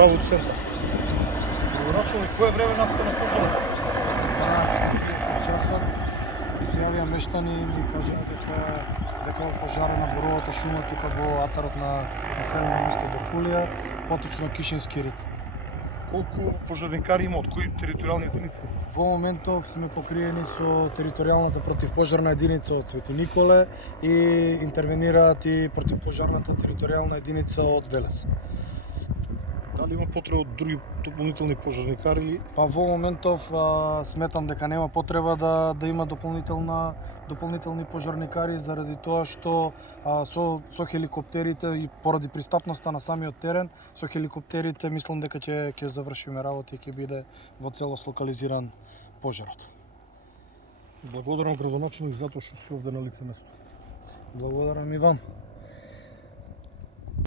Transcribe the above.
Баву центар. Градоначалник, кое време настана пожарот? 12:30 часот се јавија мештани и ни кажаа дека во пожара на боровата шума тука во атарот на населено место Дорфулија, поточно Кишински рид. Колку пожарникари има, од кои територијални единици? Во моментов сме покриени со територијалната противпожарна единица од Свети Николе и интервенираат и противпожарната територијална единица од Велес. Дали има потреба од други дополнителни пожарникари или Па во моментов сметам дека нема потреба да има дополнителни пожарникари заради тоа што со хеликоптерите и поради пристапноста на самиот терен, со хеликоптерите мислам дека ќе завршиме работа и ќе биде во целост локализиран пожарот. благодарам градоначалник затоа што сте овде на лице место? Благодарам и вам.